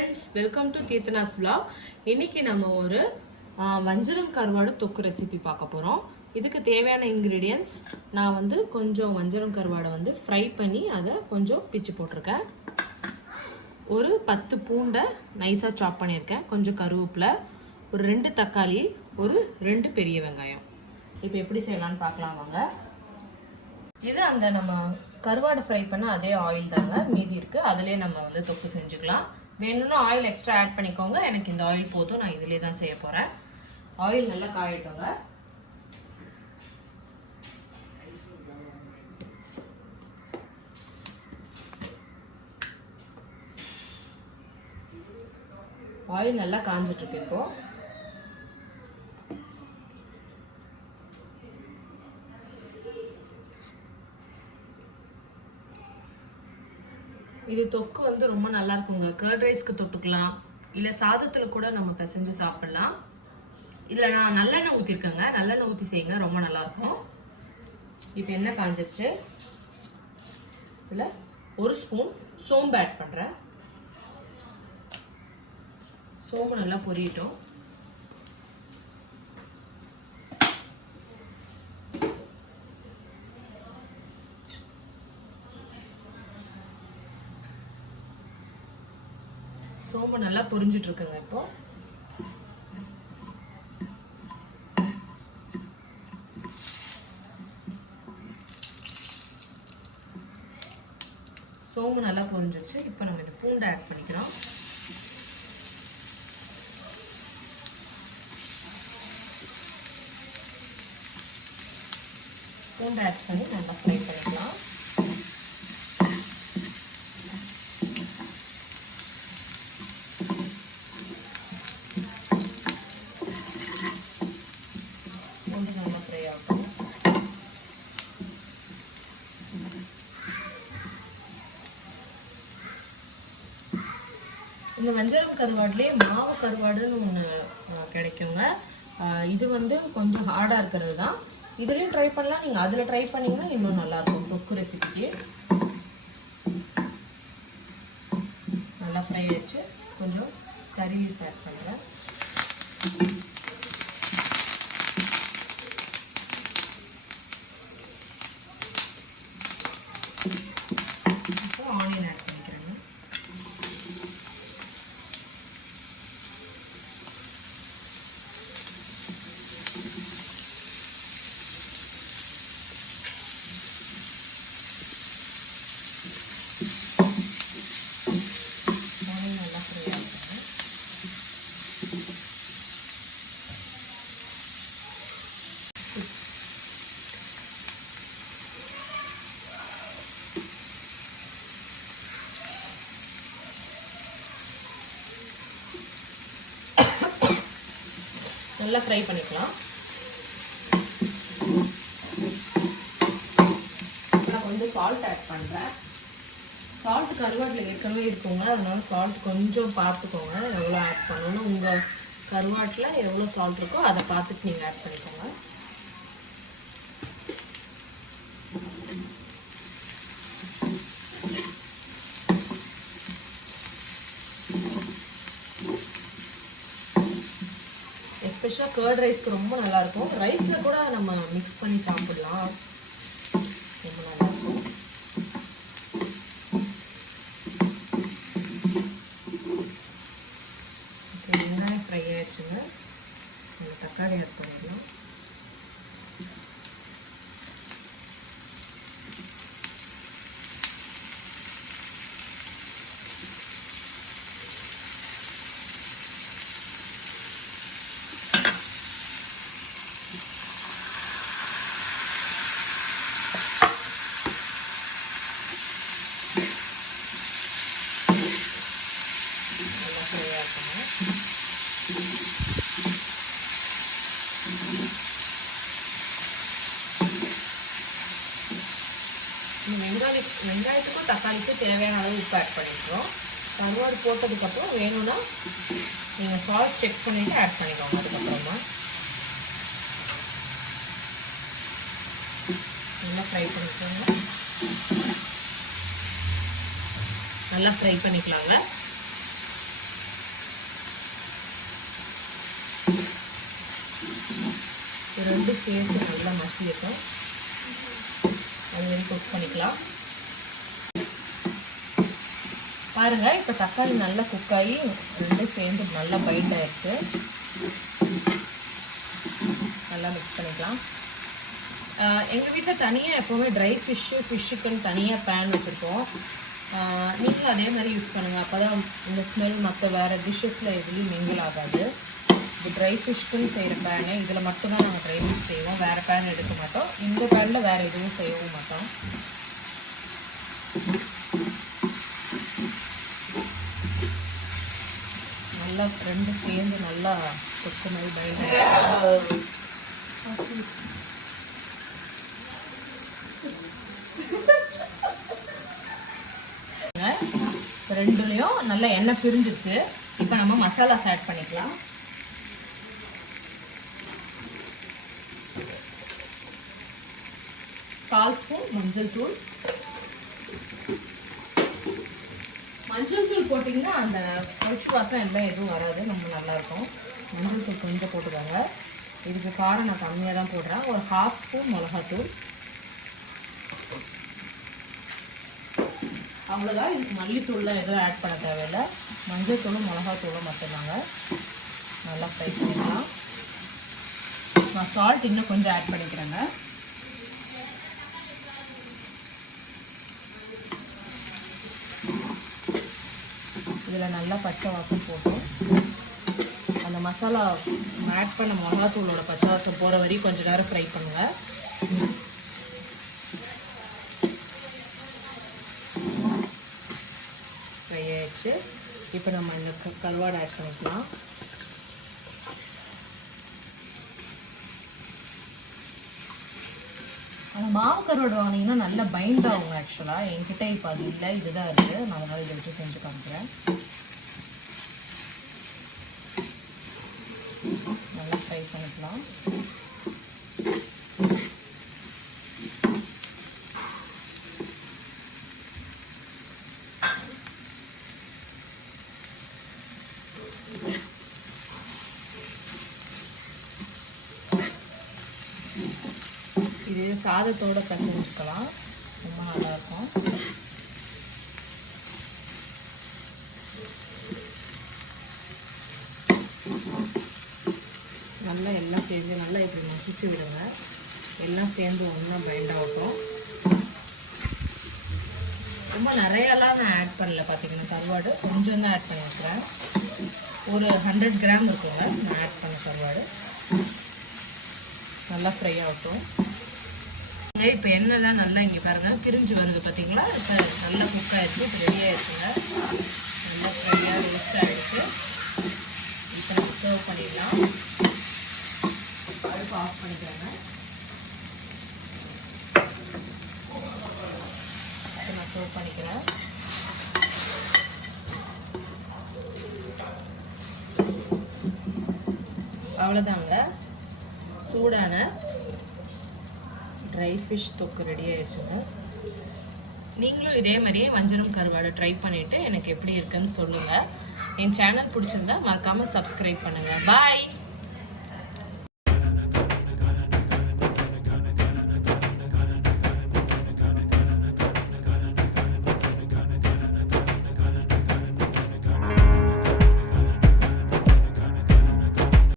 friends, welcome to Keerthana's vlog. இன்னைக்கு நம்ம ஒரு வஞ்சரம் கருவாடு தொக்கு ரெசிபி பார்க்க போறோம். இதுக்கு தேவையான ingredients நான் வந்து கொஞ்சம் வஞ்சரம் கருவாடை வந்து ஃப்ரை பண்ணி அதை கொஞ்சம் பிச்சு போட்டுருக்கேன். ஒரு 10 பூண்டை நைஸா சாப் பண்ணியிருக்கேன். கொஞ்சம் கருவேப்பிலை, ஒரு 2 தக்காளி, ஒரு 2 பெரிய வெங்காயம். இப்போ எப்படி செய்யலாம்னு பார்க்கலாம் வாங்க. இது அந்த நம்ம கருவாடு ஃப்ரை பண்ண அதே ஆயில் தாங்க மீதி இருக்குது. அதிலே நம்ம வந்து தொக்கு செஞ்சுக்கலாம். வேணும்னா ஆயில் எக்ஸ்ட்ரா ஆட் பண்ணிக்கோங்க. எனக்கு இந்த ஆயில் போதும், நான் இதிலே தான் செய்ய போகிறேன். ஆயில் நல்லா காயட்டுங்க. ஆயில் நல்லா காஞ்சிட்ருக்கு. இப்போ இது தொக்கு வந்து ரொம்ப நல்லா இருக்குங்க. கர்ட் ரைஸ்க்கு தொட்டுக்கலாம், இல்லை சாதத்தில் கூட நம்ம பிசைஞ்சு சாப்பிடலாம். இதில் நான் நல்லெண்ணெய் ஊற்றிருக்கேங்க. நல்லெண்ணெய் ஊற்றி செய்யுங்க, ரொம்ப நல்லாயிருக்கும். இப்போ எண்ணெய் காஞ்சிருச்சு. இதில் 1 ஸ்பூன் சோம்பு ஆட் பண்ணுறேன். சோம்பு நல்லா பொரியட்டும். சோம்பு நல்லா பொரிஞ்சிட்டு இருக்குங்க. இப்போ சோம்பு நல்லா பொரிஞ்சிருச்சு. இப்போ நம்ம இந்த பூண்டை ஆட் பண்ணிக்கிறோம். பூண்டை ஆட் பண்ணி நல்லா ஃப்ரை பண்ணிக்கலாம். இந்த வஞ்சரம் கருவாடுலேயே மாவு கருவாடுன்னு ஒன்று கிடைக்குங்க. இது வந்து கொஞ்சம் ஹார்டாக இருக்கிறது தான். இதுலேயும் ட்ரை பண்ணலாம். நீங்கள் அதில் ட்ரை பண்ணிங்கன்னா இன்னும் நல்லாயிருக்கும். தொக்கு ரெசிபிக்கு நல்லா ஃப்ரை வச்சு கொஞ்சம் கறி லீஃப் ஆட் பண்ணுறேன். அப்புறம் ஆனியன் ஆட் பண்ணிக்கிறேங்க. நல்லா ஃப்ரை பண்ணிக்கலாம். நான் கொஞ்சம் சால்ட் ஆட் பண்ணுறேன். சால்ட் கருவாட்டில் ஏற்கனவே இருக்குங்க, அதனால சால்ட் கொஞ்சம் பார்த்துக்கோங்க எவ்வளோ ஆட் பண்ணணும். உங்கள் கருவாட்டில் எவ்வளோ சால்ட் இருக்கோ அதை பார்த்துட்டு நீங்கள் ஆட் பண்ணிக்கோங்க. எஸ்பெஷலாக கர்ட் ரைஸ்க்கு ரொம்ப நல்லாயிருக்கும். ரைஸில் கூட நம்ம மிக்ஸ் பண்ணி சாப்பிடலாம், ரொம்ப நல்லாயிருக்கும். ஓகே, வெங்காயம் ஃப்ரை ஆயிடுச்சுங்க. தக்காளி ஆட் பண்ணிடலாம். வெங்காயத்துக்கும் தக்காளிக்கும் தேவையான அளவு உப்பு ஆட் பண்ணிக்கிறோம். கருவாடு போட்டதுக்கப்புறம் வேணும்னா நீங்கள் சால்ட் செக் பண்ணிவிட்டு ஆட் பண்ணிக்கோங்க. அதுக்கப்புறமா நல்லா ஃப்ரை பண்ணிக்கோங்க. நல்லா ஃப்ரை பண்ணிக்கலாங்க. ரெண்டு சேர்த்து நல்லா மசியட்டும். அது வரைக்கும் குக் பண்ணிக்கலாம். பாருங்க, இப்போ தக்காளி நல்லா குக் ஆகி ரெண்டும் சேர்ந்து நல்லா பைண்ட் ஆயிடுச்சு. நல்லா மிக்ஸ் பண்ணிக்கலாம். எங்கள் வீட்டில் தனியாக எப்போவுமே ட்ரை ஃபிஷ்ஷுக்குன்னு தனியாக பேன் வச்சுருக்கோம். நீங்களும் அதே மாதிரி யூஸ் பண்ணுங்கள். அப்போ தான் இந்த ஸ்மெல் மற்ற வேறு டிஷ்ஷஸில் எதுலேயும் மிங்கிள் ஆகாது. இது ட்ரை ஃபிஷ்க்குன்னு செய்கிற பேனு. இதில் மட்டும்தான் நாங்கள் ட்ரை ஃபிஷ் செய்வோம். வேறு பேன் எடுக்க மாட்டோம். இந்த பேனில் வேறு எதுவும் செய்யவும் மாட்டோம். நல்லா ரெண்டு சேர்ந்து நல்லா தொக்கு மாதிரி பைண்ட் ரெண்டுலேயும் நல்லா எண்ணெய் பிரிஞ்சிச்சு. இப்போ நம்ம மசாலாஸ் ஆட் பண்ணிக்கலாம். கால் ஸ்பூன் மஞ்சள் தூள். மஞ்சள் தூள் போட்டிங்கன்னா அந்த கவுச்சி வாசம் எல்லாம் எதுவும் வராது, ரொம்ப நல்லாயிருக்கும். மஞ்சள் தூள் கொஞ்சம் போட்டுக்கோங்க. இதுக்கு காரம் நான் கம்மியாக தான் போடுறேன். ஒரு 1/2 ஸ்பூன் மிளகாத்தூள். அவ்வளோதான். இதுக்கு மல்லித்தூள்லாம் எதுவும் ஆட் பண்ண தேவையில்லை. மஞ்சள் தூளும் மிளகாத்தூளும் மட்டும்தாங்க. நல்லா ஃப்ரை பண்ணிக்கலாம். நான் சால்ட் இன்னும் கொஞ்சம் ஆட் பண்ணிக்கிறேங்க. இதில் நல்லா பச்சை வாசம் போட்டோம். அந்த மசாலா ஆட் பண்ண மிளகாத்தூளோட பச்சை வாசம் போகிற வரைக்கும் கொஞ்சம் நேரம் ஃப்ரை பண்ணுங்கள். ஃப்ரை ஆயிடுச்சு. இப்போ நம்ம இந்த கருவாடை ஆட் பண்ணிக்கலாம். அந்த மாவு கருவாடு வாங்கினீங்கன்னா நல்லா பைண்ட் ஆகுங்க. ஆக்சுவலாக என்கிட்ட இப்போ அது இல்லை, இதுதான் இருக்குது. நான் அதனால் இதை வச்சு செஞ்சு காமிக்கிறேன். நல்லா ஃப்ரை பண்ணிக்கலாம். இது சாதத்தோடு கசரிச்சுக்கலாம், ரொம்ப நல்லாயிருக்கும். நல்லா எல்லாம் சேர்ந்து நல்லா இப்படி மசிச்சு விடுங்க. எல்லாம் சேர்ந்து ஒன்றா பைண்ட் ஆகட்டும். ரொம்ப நிறையாலாம் நான் ஆட் பண்ணல. பார்த்தீங்கன்னா கருவாடு கொஞ்சம் தான் ஆட் பண்ணியிருக்கிறேன். ஒரு 100 கிராம் இருக்குங்க நான் ஆட் பண்ண கருவாடு. நல்லா ஃப்ரை ஆகட்டும். இப்போ எண்ணெய்லாம் நல்லா இங்கே பாருங்கள் பிரிஞ்சு வருது பார்த்தீங்களா. இப்போ நல்லா குக் ஆகிடுச்சு. இப்போ ரெடி ஆகிடுச்சுங்க. நல்லா ஃப்ரையாக ரோஸ்ட் ஆகிடுச்சு. இப்போ நம்ம சர்வ் பண்ணிடலாம். அடுப்பு ஆஃப் பண்ணிக்கிறாங்க. இப்போ நான் சர்வ் பண்ணிக்கிறேன். அவ்வளோதாங்க, சூடான ட்ரை ஃபிஷ் தொக்கு ரெடி ஆயிடுச்சுங்க. நீங்களும் இதே மாதிரியே வஞ்சரம் கருவாடு ட்ரை பண்ணிவிட்டு எனக்கு எப்படி இருக்குன்னு சொல்லுங்கள். என் சேனல் பிடிச்சிருந்தா மறக்காமல் சப்ஸ்கிரைப் பண்ணுங்கள். பாய்.